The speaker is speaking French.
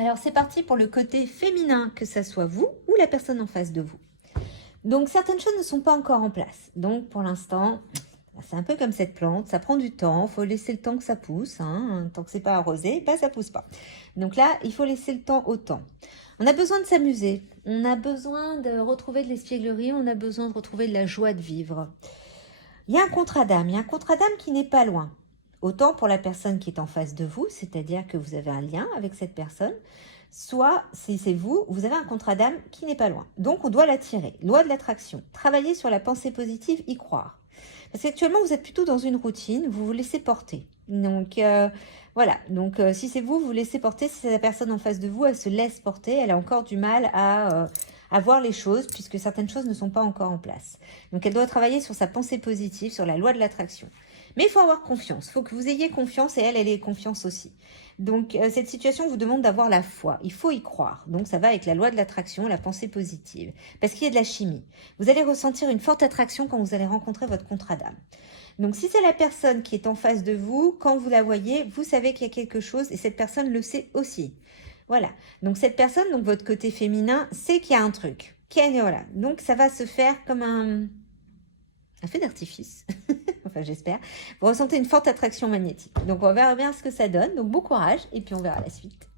Alors c'est parti pour le côté féminin, que ça soit vous ou la personne en face de vous. Donc certaines choses ne sont pas encore en place. Donc pour l'instant, c'est un peu comme cette plante, ça prend du temps, il faut laisser le temps que ça pousse. Tant que c'est pas arrosé, ça pousse pas. Donc là, il faut laisser le temps au temps. On a besoin de s'amuser, on a besoin de retrouver de l'espièglerie, on a besoin de retrouver de la joie de vivre. Il y a un contrat d'âme, qui n'est pas loin. Autant pour la personne qui est en face de vous, c'est-à-dire que vous avez un lien avec cette personne, soit, si c'est vous, vous avez un contrat d'âme qui n'est pas loin. Donc, on doit l'attirer. Loi de l'attraction. Travailler sur la pensée positive, y croire. Parce qu'actuellement, vous êtes plutôt dans une routine, vous vous laissez porter. Donc, voilà. Donc, si c'est vous, vous laissez porter. Si c'est la personne en face de vous, elle se laisse porter. Elle a encore du mal à voir les choses, puisque certaines choses ne sont pas encore en place. Donc, elle doit travailler sur sa pensée positive, sur la loi de l'attraction. Mais il faut avoir confiance. Il faut que vous ayez confiance et elle ait confiance aussi. Donc, cette situation vous demande d'avoir la foi. Il faut y croire. Donc, ça va avec la loi de l'attraction, la pensée positive. Parce qu'il y a de la chimie. Vous allez ressentir une forte attraction quand vous allez rencontrer votre contrat d'âme. Donc, si c'est la personne qui est en face de vous, quand vous la voyez, vous savez qu'il y a quelque chose et cette personne le sait aussi. Voilà. Donc, cette personne, donc votre côté féminin, sait qu'il y a un truc. Voilà. Donc, ça va se faire comme un feu d'artifice. Enfin, j'espère. Vous ressentez une forte attraction magnétique. Donc, on verra bien ce que ça donne. Donc, bon courage et puis on verra la suite.